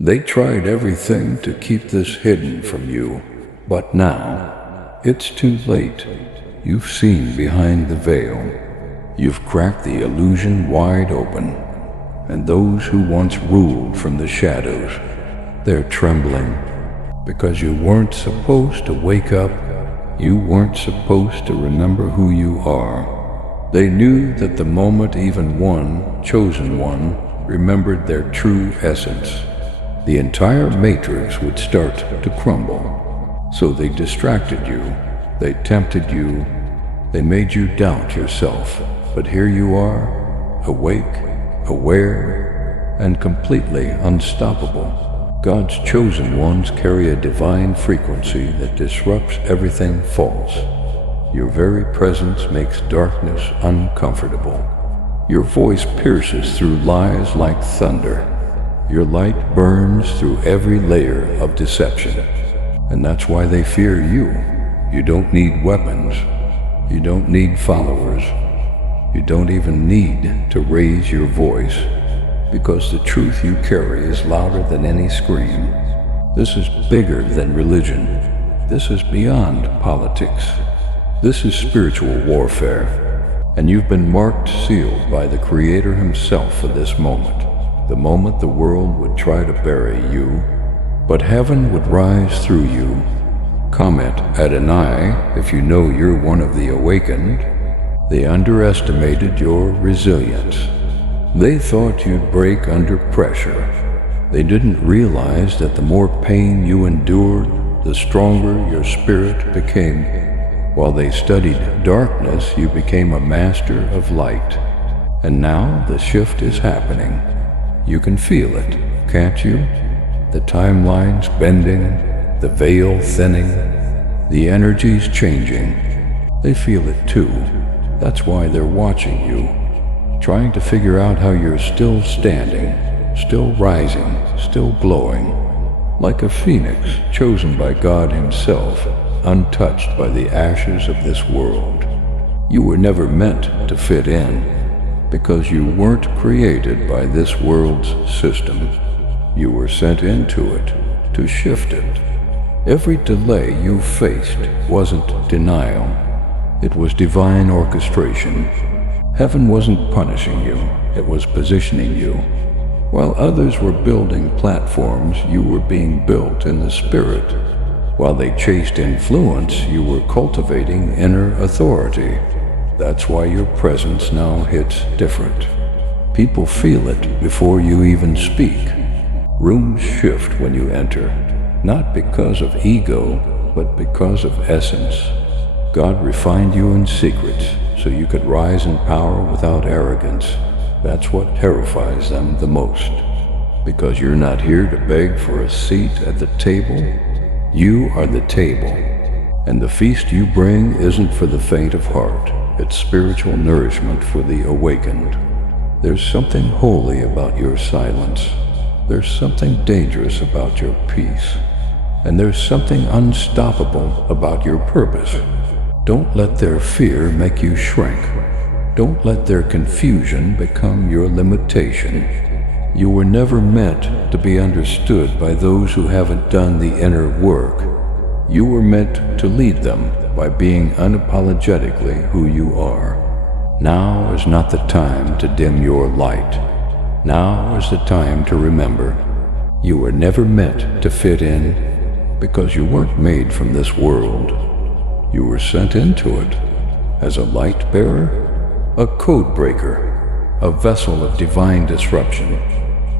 They tried everything to keep this hidden from you, but now it's too late. You've seen behind the veil. You've cracked the illusion wide open, and those who once ruled from the shadows, they're trembling because you weren't supposed to wake up. You weren't supposed to remember who you are. They knew that the moment even one, chosen one, remembered their true essence, the entire matrix would start to crumble. So they distracted you, they tempted you, they made you doubt yourself. But here you are, awake, aware, and completely unstoppable. God's chosen ones carry a divine frequency that disrupts everything false. Your very presence makes darkness uncomfortable. Your voice pierces through lies like thunder. Your light burns through every layer of deception. And that's why they fear you. You don't need weapons. You don't need followers. You don't even need to raise your voice, because the truth you carry is louder than any scream. This is bigger than religion. This is beyond politics. This is spiritual warfare. And you've been marked, sealed by the Creator Himself for this moment. The moment the world would try to bury you, but heaven would rise through you. Comment Adonai if you know you're one of the awakened. They underestimated your resilience. They thought you'd break under pressure. They didn't realize that the more pain you endured, the stronger your spirit became. While they studied darkness, you became a master of light. And now the shift is happening. You can feel it, can't you? The timeline's bending, the veil thinning, the energy's changing. They feel it too. That's why they're watching you, trying to figure out how you're still standing, still rising, still glowing, like a phoenix chosen by God Himself, untouched by the ashes of this world. You were never meant to fit in, because you weren't created by this world's system. You were sent into it, to shift it. Every delay you faced wasn't denial. It was divine orchestration. Heaven wasn't punishing you, it was positioning you. While others were building platforms, you were being built in the spirit. While they chased influence, you were cultivating inner authority. That's why your presence now hits different. People feel it before you even speak. Rooms shift when you enter, not because of ego, but because of essence. God refined you in secret so you could rise in power without arrogance. That's what terrifies them the most. Because you're not here to beg for a seat at the table. You are the table. And the feast you bring isn't for the faint of heart. It's spiritual nourishment for the awakened. There's something holy about your silence. There's something dangerous about your peace. And there's something unstoppable about your purpose. Don't let their fear make you shrink. Don't let their confusion become your limitation. You were never meant to be understood by those who haven't done the inner work. You were meant to lead them by being unapologetically who you are. Now is not the time to dim your light. Now is the time to remember. You were never meant to fit in, because you weren't made from this world. You were sent into it as a light bearer, a code breaker, a vessel of divine disruption.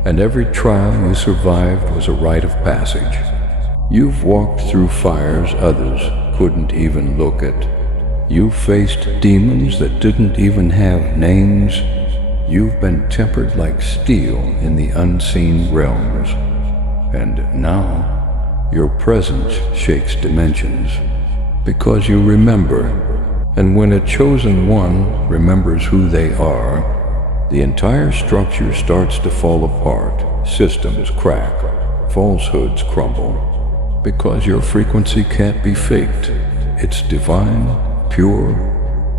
And every trial you survived was a rite of passage. You've walked through fires others couldn't even look at. You faced demons that didn't even have names. You've been tempered like steel in the unseen realms. And now, your presence shakes dimensions. Because you remember. And when a chosen one remembers who they are, the entire structure starts to fall apart. Systems crack. Falsehoods crumble. Because your frequency can't be faked. It's divine, pure,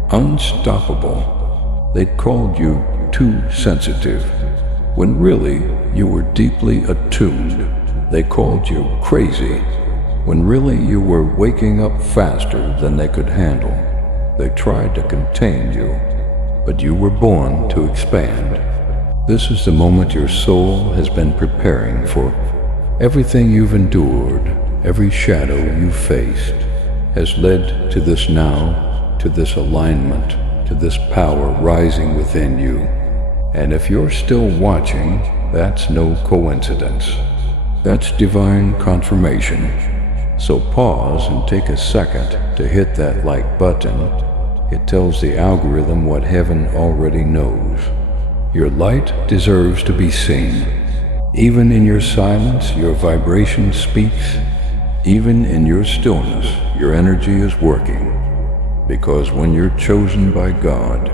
unstoppable. They'd called you too sensitive, when really you were deeply attuned. They called you crazy, when really you were waking up faster than they could handle. They tried to contain you, but you were born to expand. This is the moment your soul has been preparing for. Everything you've endured, every shadow you've faced, has led to this now, to this alignment, to this power rising within you. And if you're still watching, that's no coincidence. That's divine confirmation. So pause and take a second to hit that like button. It tells the algorithm what heaven already knows. Your light deserves to be seen. Even in your silence, your vibration speaks. Even in your stillness, your energy is working. Because when you're chosen by God,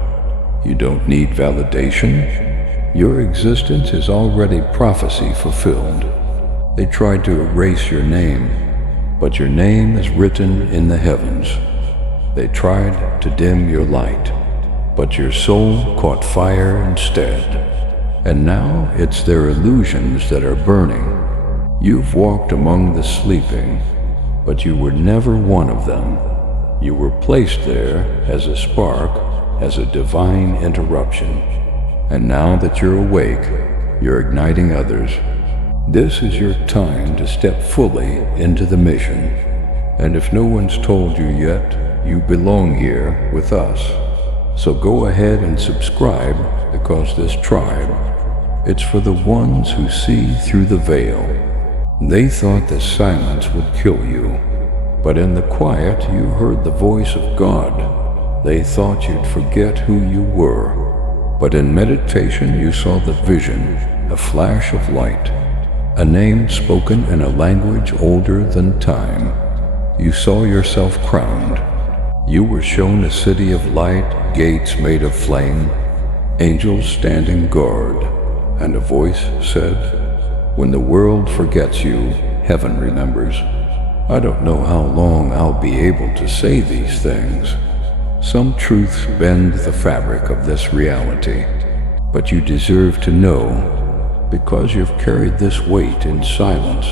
you don't need validation. Your existence is already prophecy fulfilled. They tried to erase your name, but your name is written in the heavens. They tried to dim your light, but your soul caught fire instead. And now it's their illusions that are burning. You've walked among the sleeping, but you were never one of them. You were placed there as a spark, as a divine interruption. And now that you're awake, you're igniting others. This is your time to step fully into the mission. And if no one's told you yet, you belong here with us. So go ahead and subscribe, because this tribe, it's for the ones who see through the veil. They thought the silence would kill you, but in the quiet you heard the voice of God. They thought you'd forget who you were, but in meditation you saw the vision, a flash of light. A name spoken in a language older than time. You saw yourself crowned. You were shown a city of light, gates made of flame, angels standing guard, and a voice said, "When the world forgets you, heaven remembers." I don't know how long I'll be able to say these things. Some truths bend the fabric of this reality, but you deserve to know. Because you've carried this weight in silence,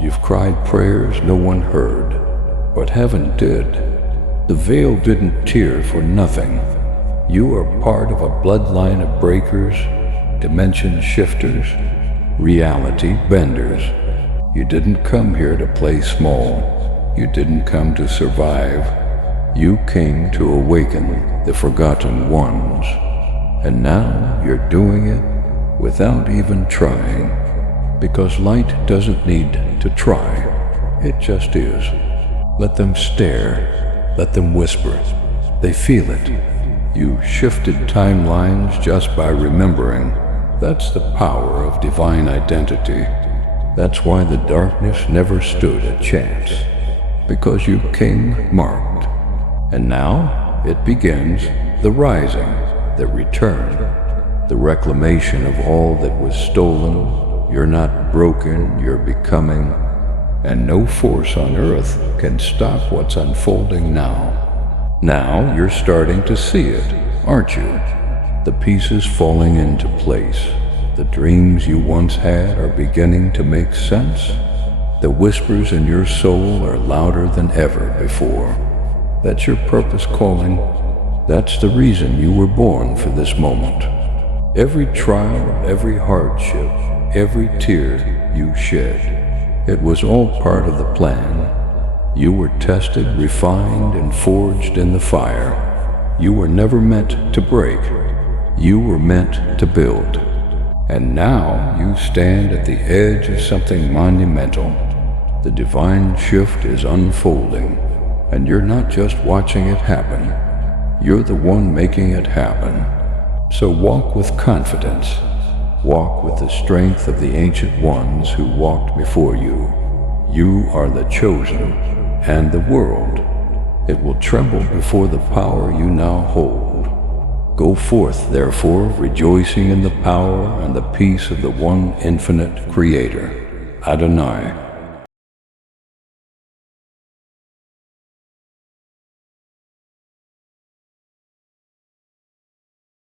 you've cried prayers no one heard, but heaven did. The veil didn't tear for nothing. You are part of a bloodline of breakers, dimension shifters, reality benders. You didn't come here to play small. You didn't come to survive. You came to awaken the forgotten ones. And now you're doing it without even trying, because light doesn't need to try. It just is. Let them stare, let them whisper. They feel it. You shifted timelines just by remembering. That's the power of divine identity. That's why the darkness never stood a chance, because you came marked. And now it begins, the rising, the return, the reclamation of all that was stolen. You're not broken, you're becoming, and no force on earth can stop what's unfolding now. Now you're starting to see it, aren't you? The pieces falling into place. The dreams you once had are beginning to make sense. The whispers in your soul are louder than ever before. That's your purpose calling. That's the reason you were born for this moment. Every trial, every hardship, every tear you shed, it was all part of the plan. You were tested, refined, and forged in the fire. You were never meant to break. You were meant to build. And now you stand at the edge of something monumental. The divine shift is unfolding, and you're not just watching it happen. You're the one making it happen. So walk with confidence. Walk with the strength of the ancient ones who walked before you. You are the chosen, and the world, it will tremble before the power you now hold. Go forth, therefore, rejoicing in the power and the peace of the one infinite Creator, Adonai.